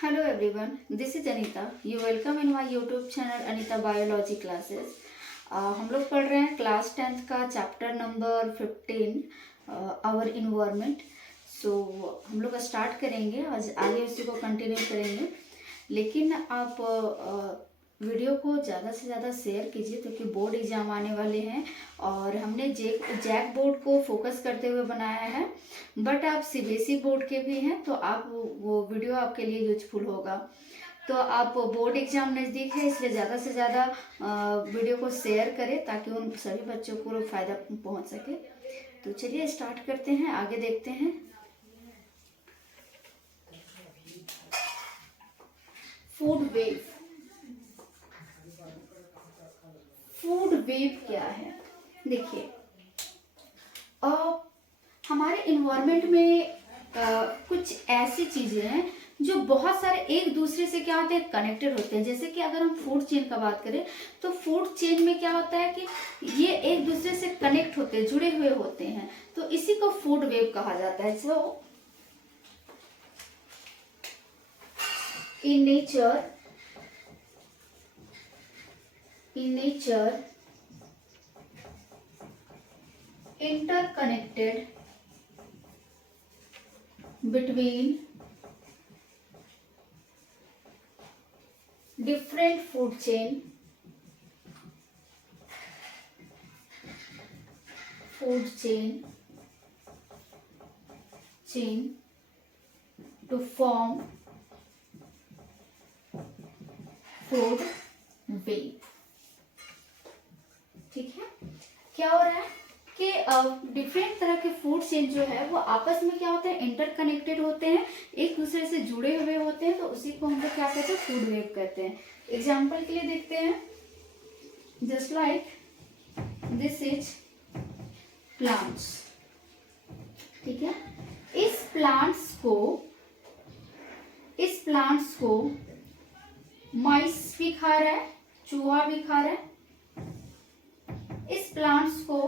Hello everyone, this is Anita. You welcome in my YouTube channel Anita Biology Classes. हम लोग पढ़ रहे हैं क्लास 10th का चैप्टर नंबर 15 आवर इन्वायरमेंट। सो हम लोग स्टार्ट करेंगे, आज आगे उसी को कंटिन्यू करेंगे। लेकिन आप वीडियो को ज़्यादा से ज़्यादा शेयर कीजिए क्योंकि बोर्ड एग्ज़ाम आने वाले हैं और हमने जैक बोर्ड को फोकस करते हुए बनाया है। बट आप सीबीएसई बोर्ड के भी हैं तो आप वो वीडियो आपके लिए यूजफुल होगा। तो आप बोर्ड एग्ज़ाम नज़दीक है इसलिए ज़्यादा से ज़्यादा वीडियो को शेयर करें ताकि उन सभी बच्चों को फ़ायदा पहुंच सके। तो चलिए स्टार्ट करते हैं, आगे देखते हैं। Food web. फूड वेव क्या है? देखिए, हमारे इन्वायरमेंट में कुछ ऐसी चीजें हैं जो बहुत सारे एक दूसरे से क्या होते हैं, कनेक्टेड होते हैं। जैसे कि अगर हम फूड चेन का बात करें तो फूड चेन में क्या होता है कि ये एक दूसरे से कनेक्ट होते हैं, जुड़े हुए होते हैं, तो इसी को फूड वेव कहा जाता है। So in nature interconnected between different food chain to form food web। ठीक है, क्या हो रहा है कि डिफरेंट तरह के फूड चेन जो है वो आपस में क्या होते हैं, इंटरकनेक्टेड होते हैं, एक दूसरे से जुड़े हुए होते हैं, तो उसी को हम लोग क्या कहते हैं, फूड वेब कहते हैं। एग्जाम्पल के लिए देखते हैं, just like this is plants. ठीक है, इस प्लांट्स को माइस भी खा रहा है, चूहा भी खा रहा है। इस प्लांट्स को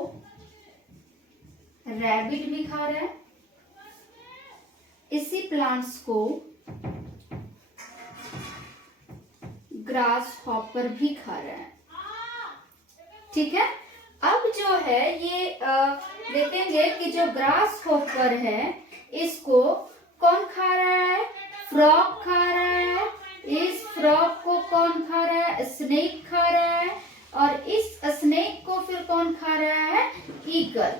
रैबिट भी खा रहा है, इसी प्लांट्स को ग्रास हॉपर भी खा रहा है। ठीक है, अब जो है ये देखेंगे कि जो ग्रास हॉपर है इसको कौन खा रहा है, फ्रॉग खा रहा है। इस फ्रॉग को कौन खा रहा है, स्नेक खा रहा है, और इस स्नेक को फिर कौन खा रहा है, ईगल।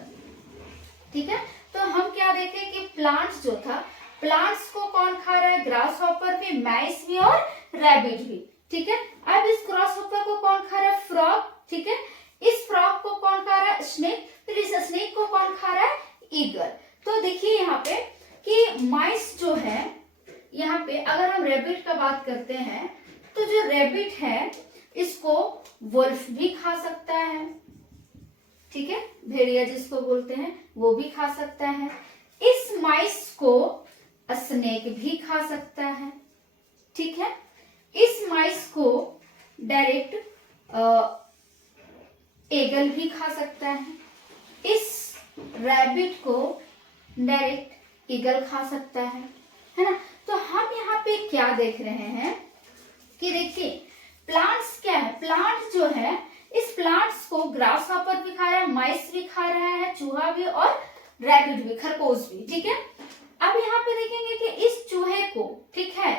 ठीक है, तो हम क्या देखें कि प्लांट्स जो था, प्लांट्स को कौन खा रहा है, ग्रास हॉपर भी, माइस भी और रैबिट भी। ठीक है, अब इस ग्रास हॉपर को कौन खा रहा है, फ्रॉग। ठीक है, इस फ्रॉग को कौन खा रहा है, स्नेक, फिर इस स्नेक को कौन खा रहा है, ईगल। तो देखिए यहाँ पे कि माइस जो है, यहाँ पे अगर हम रैबिट का बात करते हैं तो जो रैबिट है इसको वुल्फ भी खा सकता है। ठीक है, भेड़िया जिसको बोलते हैं वो भी खा सकता है। इस माइस को स्नेक भी खा सकता है। ठीक है, इस माइस को डायरेक्ट ईगल भी खा सकता है। इस रैबिट को डायरेक्ट ईगल खा सकता है ना। तो हम यहाँ पे क्या देख रहे हैं कि देखिए प्लांट्स क्या है, प्लांट जो है, इस प्लांट्स को ग्रास हॉपर भी खा रहा है, माइस भी खा रहा है, चूहा भी और रैबिट भी, खरगोश भी। ठीक है, अब यहाँ पे देखेंगे कि इस चूहे को, ठीक है,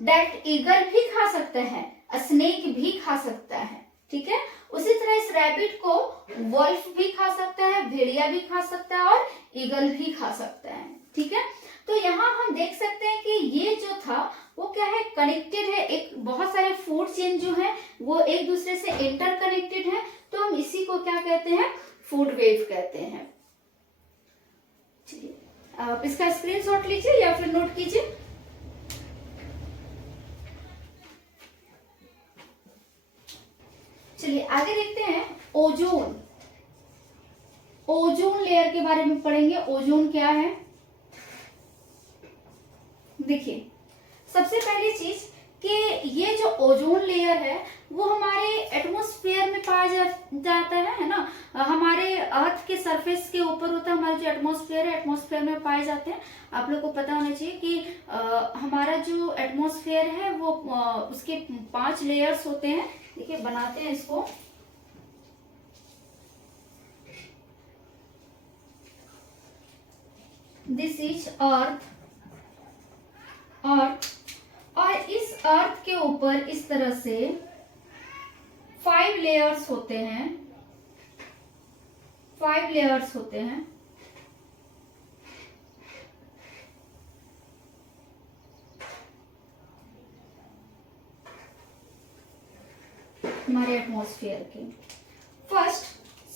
डायरेक्ट ईगल भी खा सकता है, स्नेक भी खा सकता है। ठीक है, उसी तरह इस रैबिट को वुल्फ भी खा सकता है, भेड़िया भी खा सकता है और ईगल भी खा सकता है। ठीक है, तो यहाँ हम देख सकते हैं कि ये जो था वो क्या है, कनेक्टेड है। एक बहुत सारे फूड चेन जो है वो एक दूसरे से इंटरकनेक्टेड है, तो हम इसी को क्या कहते हैं, फूड वेव कहते हैं। चलिए आप इसका स्क्रीनशॉट लीजिए या फिर नोट कीजिए। चलिए आगे देखते हैं, ओजोन। ओजोन लेयर के बारे में पढ़ेंगे। ओजोन क्या है, देखिए सबसे पहली चीज कि ये जो ओजोन लेयर है वो हमारे एटमॉस्फेयर में पाया जाता है ना, हमारे अर्थ के सरफेस के ऊपर होता है हमारा जो एटमॉस्फेयर है, एटमॉस्फेयर में पाए जाते हैं। आप लोग को पता होना चाहिए कि हमारा जो एटमॉस्फेयर है वो उसके 5 लेयर्स होते हैं। देखिए बनाते हैं इसको। दिस इज अर्थ, और इस अर्थ के ऊपर इस तरह से 5 लेयर्स होते हैं, 5 लेयर्स होते हैं। हमारे एटमॉस्फेयर के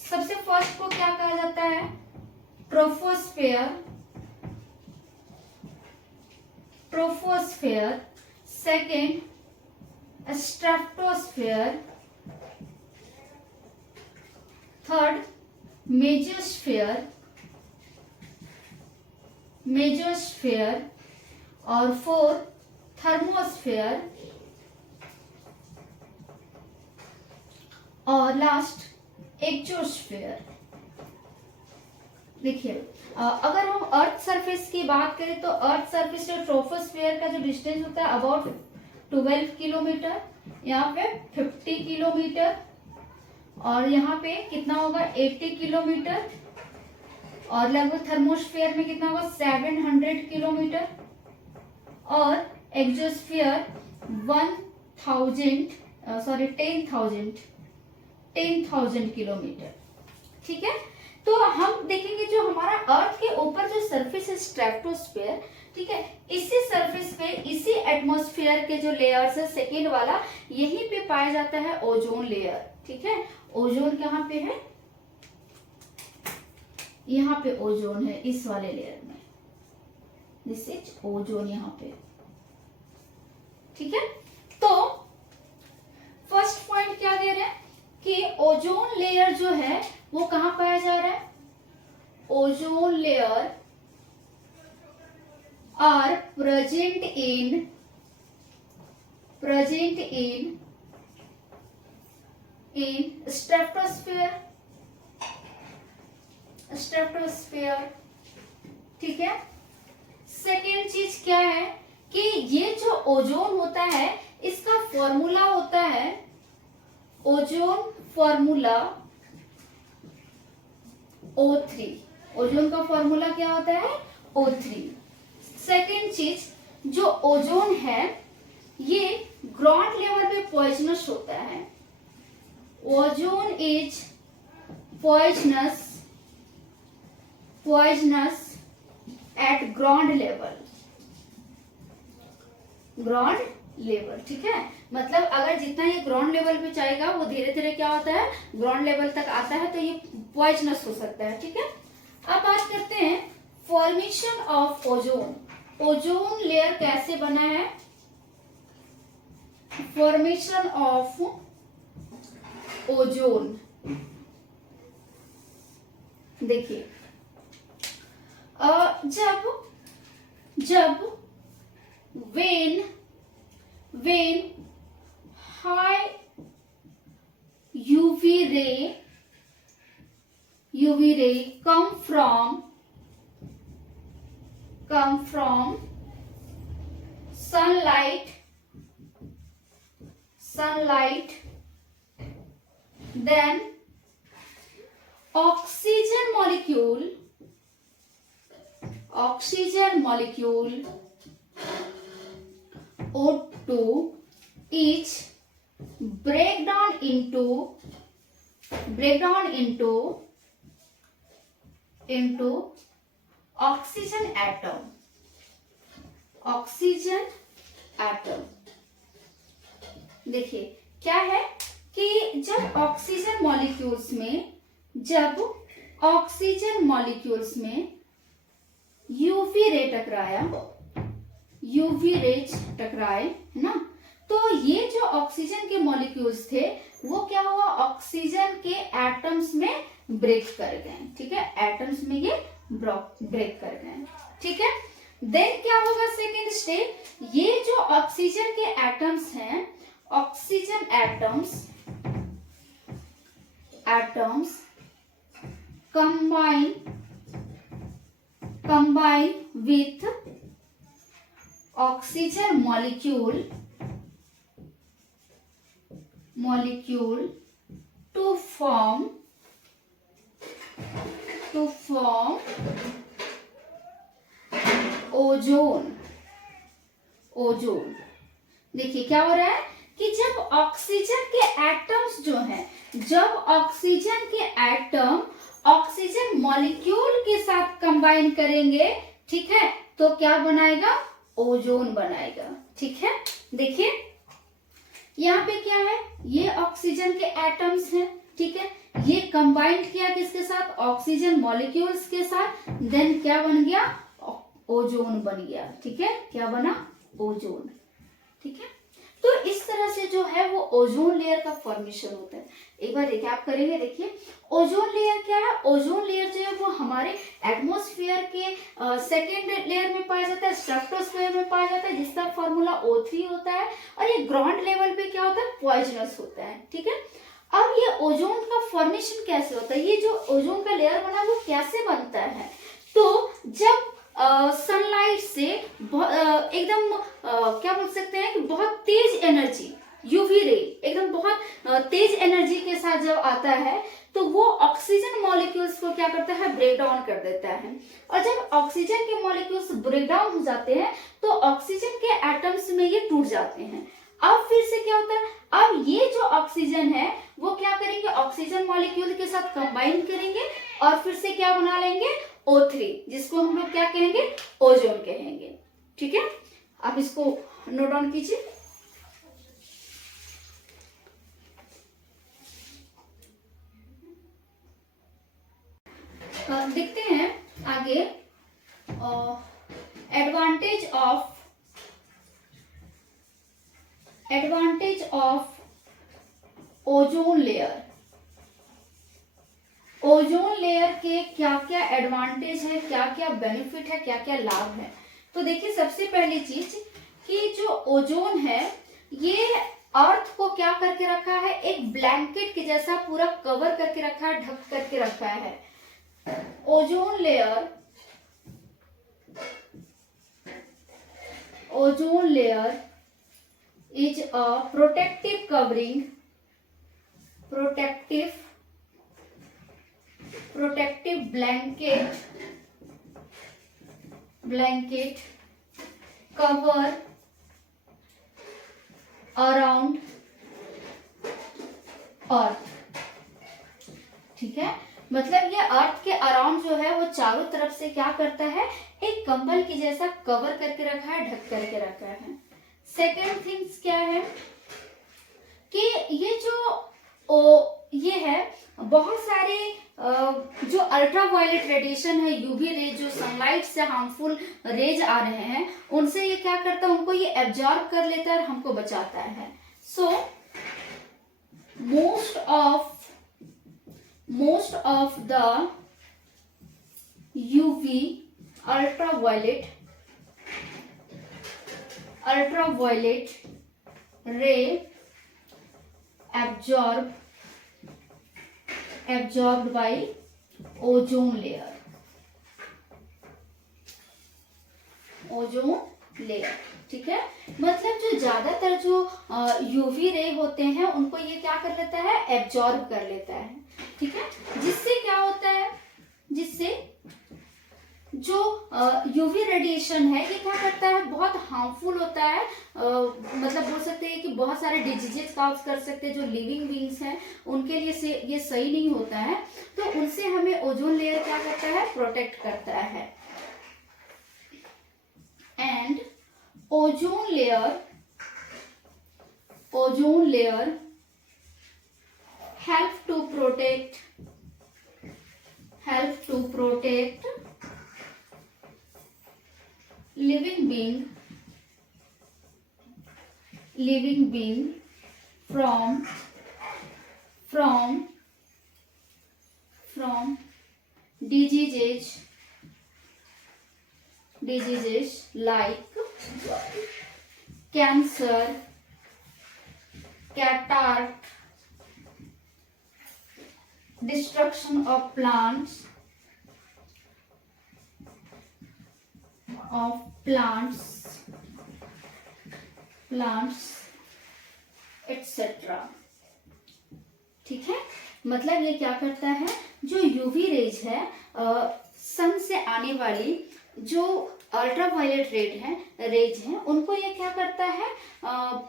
सबसे फर्स्ट को क्या कहा जाता है? Troposphere, troposphere. Second stratosphere, third mesosphere, mesosphere, और फोर्थ थर्मोस्फेयर, और लास्ट एक्सोस्फेयर। देखिए अगर हम अर्थ सरफेस की बात करें तो अर्थ सरफेस से ट्रोपोस्फेयर का जो डिस्टेंस होता है अबाउट 12 किलोमीटर, यहाँ पे 50 किलोमीटर, और यहाँ पे कितना होगा 80 किलोमीटर, और लगभग थर्मोस्फेयर में कितना होगा 700 किलोमीटर, और एक्सोस्फेयर 10,000 किलोमीटर। ठीक है, तो हम देखेंगे जो हमारा अर्थ के ऊपर जो सरफेस है स्ट्रेटोस्फेयर, ठीक है, इसी सरफेस पे इसी एटमॉस्फेयर के जो लेयर्स है सेकेंड वाला, यहीं पे पाया जाता है ओजोन लेयर। ठीक है, ओजोन कहाँ पे है? यहाँ पे ओजोन है, इस वाले लेयर में। दिस इज ओजोन यहाँ पे। ठीक है, तो फर्स्ट पॉइंट क्या दे रहे हैं कि ओजोन लेयर जो है वो कहां पाया जा रहा है? Ozone layer are present in stratosphere. ठीक है, सेकेंड चीज क्या है कि ये जो ओजोन होता है इसका फॉर्मूला होता है ओजोन फॉर्मूला O3। ओजोन का फॉर्मूला क्या होता है? O3। सेकेंड चीज, जो ओजोन है ये ग्राउंड लेवल पे पॉइजनस होता है। Ozone is poisonous eight ground level. ठीक है, मतलब अगर जितना ये ग्राउंड लेवल पे जाएगा वो धीरे धीरे क्या होता है ग्राउंड लेवल तक आता है, तो ये पॉइजनस हो सकता है। ठीक है, अब बात करते हैं formation of ozone. Ozone layer कैसे बना है? फॉर्मेशन ऑफ ओजोन, देखिए जब when high UV ray come from sunlight, then oxygen molecule O2 is break down into oxygen atom। देखिए क्या है कि जब ऑक्सीजन मॉलिक्यूल्स में यूवी रे टकराए है ना, तो ये जो ऑक्सीजन के मॉलिक्यूल्स थे वो क्या हुआ ऑक्सीजन के एटम्स में ब्रेक कर गए। ठीक है, एटम्स में ये ब्रेक कर गए। ठीक है, देन क्या होगा सेकेंड स्टेप, ये जो ऑक्सीजन के एटम्स हैं, oxygen atoms combine with oxygen molecule to form ozone. देखिए क्या हो रहा है कि जब ऑक्सीजन के एटम्स जो हैं, जब ऑक्सीजन के एटम ऑक्सीजन मॉलिक्यूल के साथ कंबाइन करेंगे, ठीक है, तो क्या बनाएगा? ओजोन बनाएगा। ठीक है, देखिए यहाँ पे क्या है, ये ऑक्सीजन के एटम्स हैं, ठीक है, ये कंबाइंड किया किसके साथ? ऑक्सीजन मॉलिक्यूल्स के साथ, देन क्या बन गया? ओजोन बन गया। ठीक है, क्या बना? ओजोन। ठीक है, तो इस तरह से जो है वो ओजोन लेयर का फॉर्मेशन होता है। एक बार रिकैप करेंगे। देखिए ओजोन लेयर क्या है? ओजोन लेयर जो है वो हमारे एटमॉस्फेयर के सेकेंड लेयर में पाया जाता है, स्ट्रेटोस्फेयर में पाया जाता है, जिसका फॉर्मूला O3 होता है, और ये ग्राउंड लेवल पे क्या होता है? पॉइजनस होता है। ठीक है, अब ये ओजोन का फॉर्मेशन कैसे होता है? ये जो ओजोन का लेयर बना वो कैसे बनता है? तो जब सनलाइट से एकदम क्या बोल सकते हैं कि बहुत तेज एनर्जी, यूवी रे एकदम बहुत तेज एनर्जी के साथ जब आता है, तो वो ऑक्सीजन मॉलिक्यूल्स को क्या करता है? ब्रेक डाउन कर देता है। और जब ऑक्सीजन के मॉलिक्यूल्स ब्रेक डाउन हो जाते हैं तो ऑक्सीजन के एटम्स में ये टूट जाते हैं। अब फिर से क्या होता है? अब ये जो ऑक्सीजन है वो क्या करेंगे? ऑक्सीजन मॉलिक्यूल के साथ कंबाइन करेंगे और फिर से क्या बना लेंगे? O3, जिसको हम लोग क्या कहेंगे? ओजोन कहेंगे। ठीक है, आप इसको नोट डाउन कीजिए। देखते हैं आगे advantage of ozone layer. Ozone layer के क्या क्या एडवांटेज है, क्या क्या बेनिफिट है, क्या क्या लाभ है? तो देखिए सबसे पहली चीज कि जो ओजोन है ये अर्थ को क्या करके रखा है? एक ब्लैंकेट के जैसा पूरा कवर करके रखा है, ढक करके रखा है। Ozone layer is a protective covering, protective blanket cover around अर्थ। ठीक है, मतलब ये अर्थ के अराउंड जो है वो चारों तरफ से क्या करता है? एक कंबल की जैसा कवर करके रखा है, ढक करके रखा है। सेकेंड थिंग्स क्या है कि ये है बहुत सारे जो अल्ट्रावायलेट रेडिएशन है, यूवी रे, जो सनलाइट से हार्मफुल रेज आ रहे हैं, उनसे ये क्या करता है? उनको ये एब्जॉर्ब कर लेता है और हमको बचाता है। सो most of the UV ultraviolet ray absorbed by ozone layer। ठीक है, मतलब जो ज्यादातर जो यूवी रे होते हैं उनको ये क्या कर लेता है? एब्जॉर्ब कर लेता है। ठीक है, जिससे क्या होता है? जिससे जो यूवी रेडिएशन है ये क्या करता है? बहुत हार्मफुल होता है, मतलब बोल सकते हैं कि बहुत सारे डिजीजेस कॉज कर सकते हैं। जो लिविंग बींग्स हैं उनके लिए ये सही नहीं होता है, तो उनसे हमें ओजोन लेयर क्या करता है? प्रोटेक्ट करता है। And ozone layer help to protect living being from diseases like cancer, cataract, destruction of plants etcetera. ठीक है, मतलब ये क्या करता है, जो यूवी रेज है, सन से आने वाली जो अल्ट्रावायलेट रेज हैं उनको ये क्या करता है,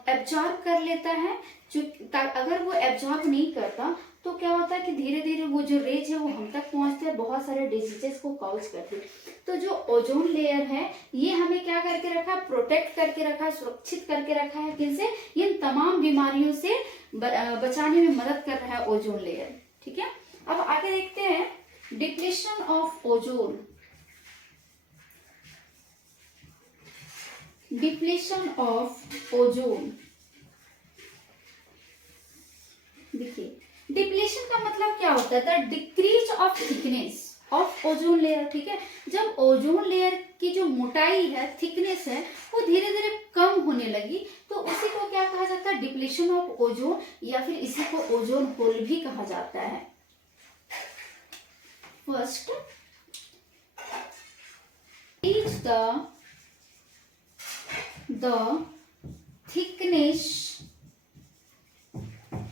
एब्जॉर्ब कर लेता है। अगर वो एब्जॉर्ब नहीं करता तो क्या होता है कि धीरे धीरे वो जो रेज है वो हम तक पहुंचते हैं, बहुत सारे डिजीजेस को कॉज करती है। तो जो ओजोन लेयर है ये हमें क्या करके रखा, प्रोटेक्ट करके रखा, सुरक्षित करके रखा है, किनसे, इन तमाम बीमारियों से बचाने में मदद कर रहा है ओजोन लेयर। ठीक है, अब आगे देखते हैं depletion of ozone. Depletion of ozone, देखिए डिप्लीशन का मतलब क्या होता है, the decrease of thickness of ozone layer. ठीक है, जब ओजोन लेयर की जो मोटाई है, थिकनेस है, वो धीरे धीरे कम होने लगी तो उसी को क्या कहा जाता है, डिप्लीशन ऑफ ओजोन, या फिर इसी को ओजोन होल भी कहा जाता है। First is the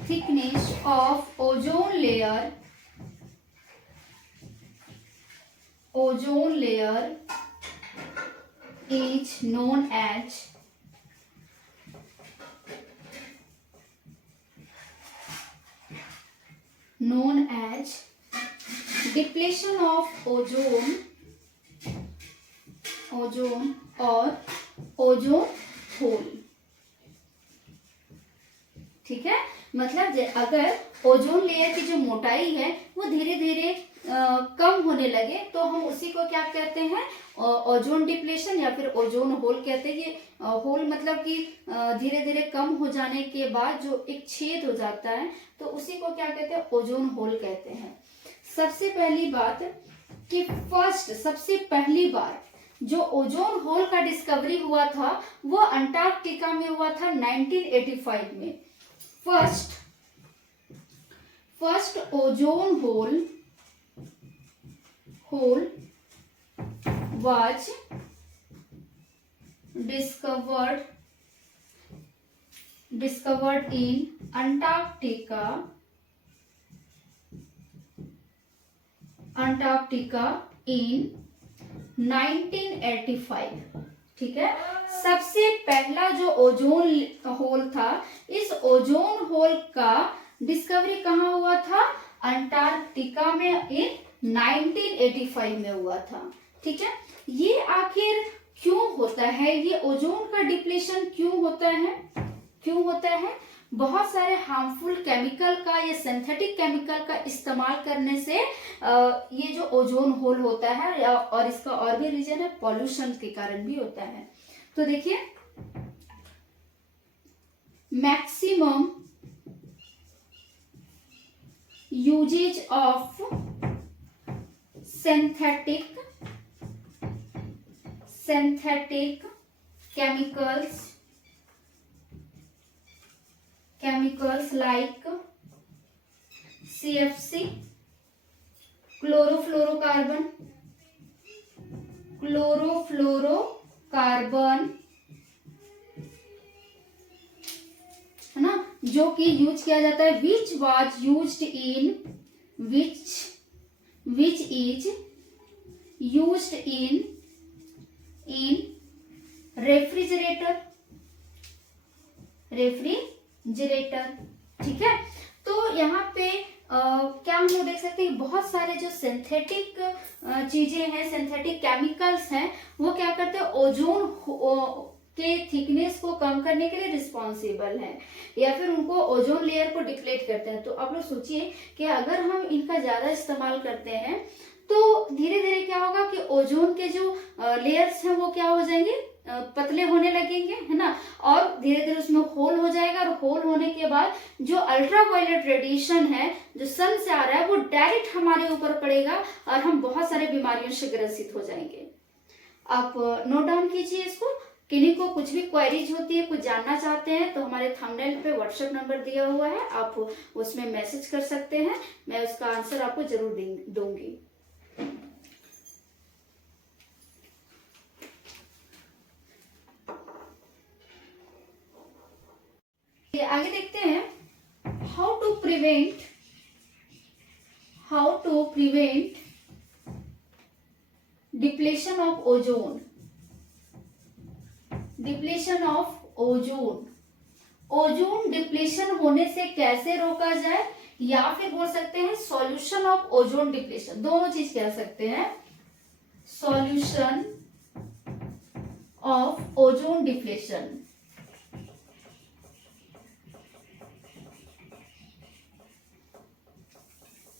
thickness of ozone layer is known as depletion of ozone और ओजोन होल। ठीक है, मतलब अगर ओजोन लेयर की जो मोटाई है वो धीरे धीरे कम होने लगे तो हम उसी को क्या कहते हैं, ओजोन डिप्लेशन या फिर ओजोन होल कहते हैं। ये होल मतलब कि धीरे धीरे कम हो जाने के बाद जो एक छेद हो जाता है तो उसी को क्या कहते हैं, ओजोन होल कहते हैं। सबसे पहली बात कि सबसे पहली बार जो ओजोन होल का डिस्कवरी हुआ था वो अंटार्कटिका में हुआ था 1985 में। First ozone hole was discovered in Antarctica in 1985। ठीक है, सबसे पहला जो ओजोन होल था, इस ओजोन होल का डिस्कवरी कहाँ हुआ था, अंटार्कटिका में इन 1985 में हुआ था। ठीक है, ये आखिर क्यों होता है, ये ओजोन का डिप्लीशन क्यों होता है, बहुत सारे हार्मफुल केमिकल का या सिंथेटिक केमिकल का इस्तेमाल करने से ये जो ओजोन होल होता है, और इसका और भी रीजन है, पॉल्यूशन के कारण भी होता है। तो देखिए, maximum usages of synthetic chemicals like CFC, chlorofluorocarbon है ना, जो कि यूज किया जाता है, which is used in refrigerator. ठीक है, तो यहाँ पे क्या हम लोग देख सकते हैं, बहुत सारे जो सिंथेटिक चीजें हैं, सिंथेटिक केमिकल्स हैं, वो क्या करते हैं, ओजोन के थिकनेस को कम करने के लिए रिस्पॉन्सिबल है, या फिर उनको ओजोन लेयर को डिप्लेट करते हैं। तो आप लोग सोचिए कि अगर हम इनका ज्यादा इस्तेमाल करते हैं तो धीरे धीरे क्या होगा कि ओजोन के जो लेयर्स हैं वो क्या हो जाएंगे, पतले होने लगेंगे, है ना, और धीरे धीरे उसमें होल हो जाएगा, और होल होने के बाद जो अल्ट्रावायलेट रेडिएशन है जो सन से आ रहा है वो डायरेक्ट हमारे ऊपर पड़ेगा और हम बहुत सारे बीमारियों से ग्रसित हो जाएंगे। आप नोट डाउन कीजिए इसको। किन्हीं को कुछ भी क्वेरीज होती है, कुछ जानना चाहते हैं, तो हमारे थंबनेल पे व्हाट्सएप नंबर दिया हुआ है, आप उसमें मैसेज कर सकते हैं, मैं उसका आंसर आपको जरूर दूंगी। आगे देखते हैं, how to prevent depletion of ozone. Depletion of ozone, ozone depletion होने से कैसे रोका जाए, या फिर बोल सकते हैं सॉल्यूशन ऑफ ओजोन डिप्लेशन, दोनों चीज कह सकते हैं। सॉल्यूशन ऑफ ओजोन डिप्लेशन,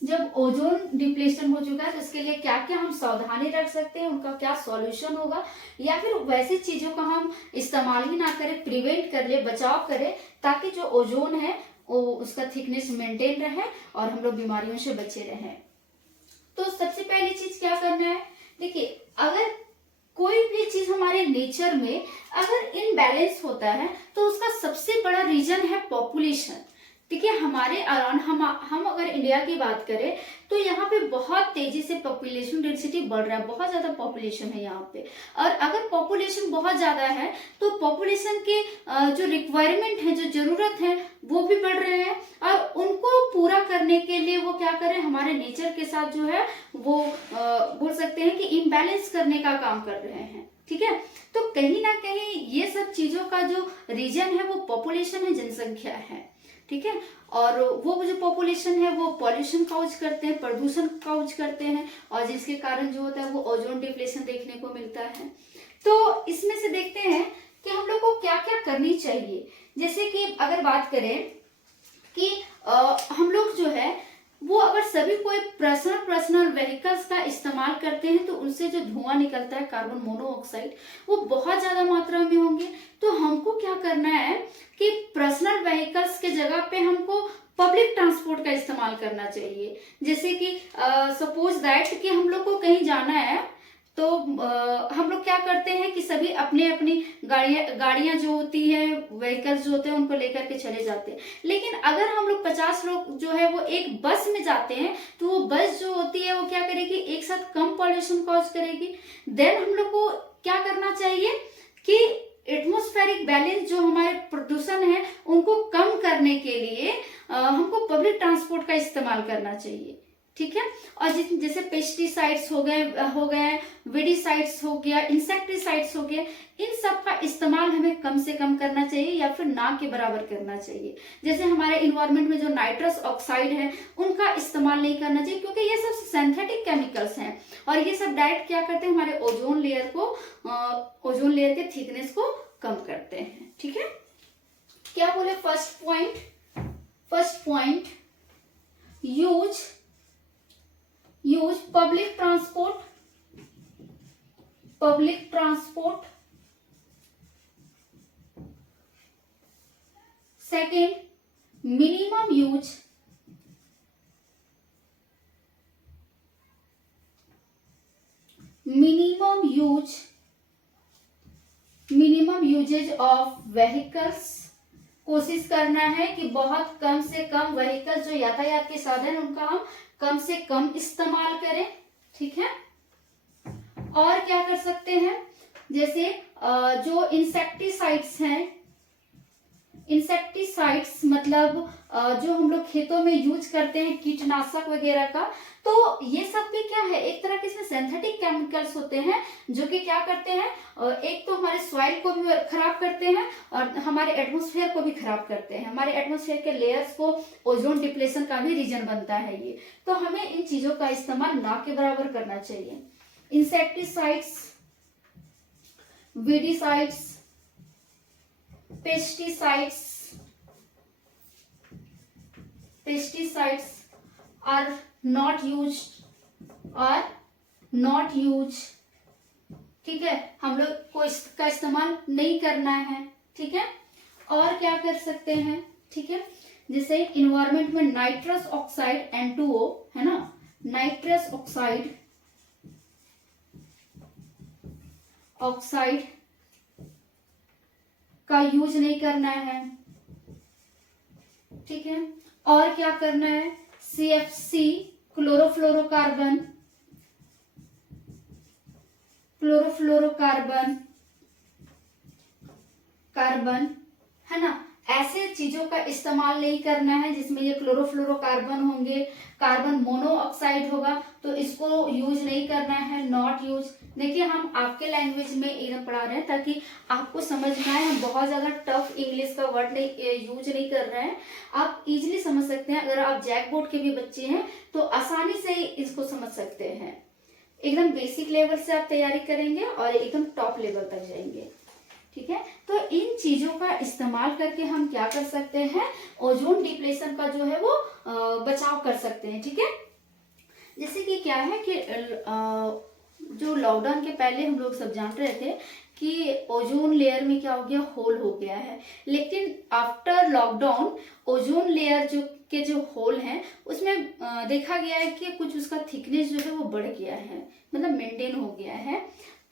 जब ओजोन डिप्लेशन हो चुका है तो इसके लिए क्या क्या हम सावधानी रख सकते हैं, उनका क्या सॉल्यूशन होगा, या फिर वैसी चीजों का हम इस्तेमाल ही ना करें, प्रिवेंट कर ले, बचाव करें, ताकि जो ओजोन है वो उसका थिकनेस मेंटेन रहे और हम लोग बीमारियों से बचे रहें। तो सबसे पहली चीज क्या करना है, देखिए अगर कोई भी चीज हमारे नेचर में अगर इनबैलेंस होता है तो उसका सबसे बड़ा रीजन है पॉपुलेशन। देखिए हमारे अराउंड हम अगर इंडिया की बात करें तो यहाँ पे बहुत तेजी से पॉपुलेशन डेंसिटी बढ़ रहा है, बहुत ज्यादा पॉपुलेशन है यहाँ पे, और अगर पॉपुलेशन बहुत ज्यादा है तो पॉपुलेशन के जो रिक्वायरमेंट है, जो जरूरत है, वो भी बढ़ रहे हैं, और उनको पूरा करने के लिए वो क्या करें, हमारे नेचर के साथ जो है वो बोल सकते हैं कि इम्बैलेंस करने का काम कर रहे हैं। ठीक है, तो कहीं ना कहीं ये सब चीजों का जो रीजन है वो पॉपुलेशन है, जनसंख्या है। ठीक है, और वो जो पॉपुलेशन है वो पॉल्यूशन काउज करते हैं, प्रदूषण काउज करते हैं, और जिसके कारण जो होता है वो ओजोन डिप्लेशन देखने को मिलता है। तो इसमें से देखते हैं कि हम लोग को क्या क्या करनी चाहिए। जैसे कि अगर बात करें कि हम लोग जो है वो अगर सभी कोई पर्सनल व्हीकल्स का इस्तेमाल करते हैं तो उनसे जो धुआं निकलता है, कार्बन मोनोऑक्साइड, वो बहुत ज्यादा मात्रा में होंगे। तो हमको क्या करना है कि पर्सनल व्हीकल्स के जगह पे हमको पब्लिक ट्रांसपोर्ट का इस्तेमाल करना चाहिए। जैसे कि सपोज दैट कि हम लोग को कहीं जाना है तो हम लोग क्या करते हैं कि सभी अपने अपनी गाड़ियां जो होती है, व्हीकल्स जो होते हैं, उनको लेकर के चले जाते हैं। लेकिन अगर हम लोग 50 लोग जो है वो एक बस में जाते हैं तो वो बस जो होती है वो क्या करेगी, एक साथ कम पॉल्यूशन कॉज करेगी। देन हम लोग को क्या करना चाहिए कि एटमॉस्फेरिक बैलेंस जो हमारे प्रदूषण है उनको कम करने के लिए हमको पब्लिक ट्रांसपोर्ट का इस्तेमाल करना चाहिए। ठीक है, और जैसे पेस्टिसाइड्स हो गए, वेडिसाइड्स हो गया, इंसेक्टिसाइड्स हो गए, इन सब का इस्तेमाल हमें कम से कम करना चाहिए या फिर ना के बराबर करना चाहिए। जैसे हमारे इन्वायरमेंट में जो नाइट्रस ऑक्साइड है उनका इस्तेमाल नहीं करना चाहिए, क्योंकि ये सब सिंथेटिक केमिकल्स हैं और ये सब डायरेक्ट क्या करते हैं, हमारे ओजोन लेयर के थिकनेस को कम करते हैं। ठीक है, क्या बोले first point, use public transport. Second, minimum usages of vehicles. कोशिश करना है कि बहुत कम से कम व्हीकल्स जो यातायात के साधन उनका हम कम से कम इस्तेमाल करें। ठीक है, और क्या कर सकते हैं, जैसे जो इंसेक्टिसाइड्स हैं, इंसेक्टिसाइड्स मतलब जो हम लोग खेतों में यूज करते हैं कीटनाशक वगैरह का, तो ये सब भी क्या है, एक तरह के सिंथेटिक केमिकल्स होते हैं जो कि क्या करते हैं, एक तो हमारे सॉइल को भी खराब करते हैं और हमारे एटमॉस्फेयर को भी खराब करते हैं। हमारे एटमॉस्फेयर के लेयर्स को ओजोन डिप्लेशन का भी रीजन बनता है ये। तो हमें इन चीजों का इस्तेमाल ना के बराबर करना चाहिए। Insecticides, weedicides, pesticides are not used। ठीक है, हम लोग को इसका इस्तेमाल नहीं करना है। ठीक है, और क्या कर सकते हैं, ठीक है, जैसे इन्वायरमेंट में नाइट्रस ऑक्साइड N2O है ना, नाइट्रस ऑक्साइड का यूज नहीं करना है, ठीक है। और क्या करना है, CFC क्लोरोफ्लोरोकार्बन, क्लोरोफ्लोरोकार्बन कार्बन, है ना, ऐसे चीजों का इस्तेमाल नहीं करना है जिसमें ये क्लोरोफ्लोरोकार्बन होंगे, कार्बन मोनोऑक्साइड होगा तो इसको यूज नहीं करना है, नॉट यूज। देखिए हम आपके लैंग्वेज में एकदम पढ़ा रहे हैं ताकि आपको समझ में आए, हम बहुत ज्यादा टफ इंग्लिश का वर्ड नहीं यूज नहीं कर रहे हैं, आप इजीली समझ सकते हैं। अगर आप जैक बोर्ड के भी बच्चे हैं तो आसानी से इसको समझ सकते हैं। एकदम बेसिक लेवल से आप तैयारी करेंगे और एकदम टॉप लेवल तक जाएंगे, ठीक है। तो इन चीजों का इस्तेमाल करके हम क्या कर सकते हैं, ओजोन डिप्लेशन का जो है वो बचाव कर सकते हैं, ठीक है। जैसे कि क्या है कि जो लॉकडाउन के पहले हम लोग सब जान रहे थे कि ओजोन लेयर में क्या हो गया, होल हो गया है, लेकिन आफ्टर लॉकडाउन ओजोन लेयर जो होल हैं उसमें देखा गया है कि कुछ उसका थिकनेस जो है वो बढ़ गया है, मतलब मेंटेन हो गया है।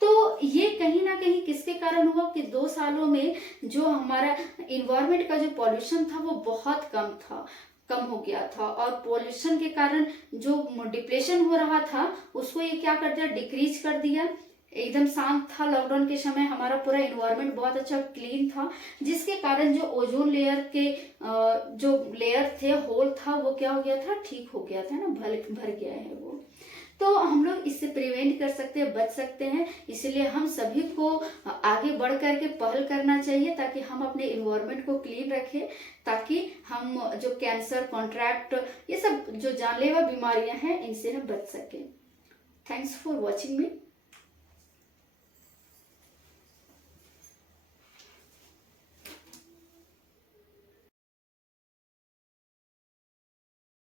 तो ये कहीं ना कहीं किसके कारण हुआ कि 2 सालों में जो हमारा इन्वायरमेंट का जो पॉल्यूशन था वो बहुत कम हो गया था, और पॉल्यूशन के कारण जो डिप्लेशन हो रहा था उसको ये क्या कर दिया, डिक्रीज कर दिया। एकदम शांत था लॉकडाउन के समय, हमारा पूरा इन्वायरमेंट बहुत अच्छा क्लीन था, जिसके कारण जो ओजोन लेयर के जो लेयर थे, होल था, वो क्या हो गया था, ठीक हो गया था ना, भर गया है वो। तो हम लोग इससे प्रिवेंट कर सकते हैं, बच सकते हैं। इसलिए हम सभी को आगे बढ़ करके पहल करना चाहिए ताकि हम अपने इन्वायरमेंट को क्लीन रखें, ताकि हम जो कैंसर, कॉन्ट्रैक्ट, ये सब जो जानलेवा बीमारियां हैं इनसे हम बच सकें। Thanks for watching me.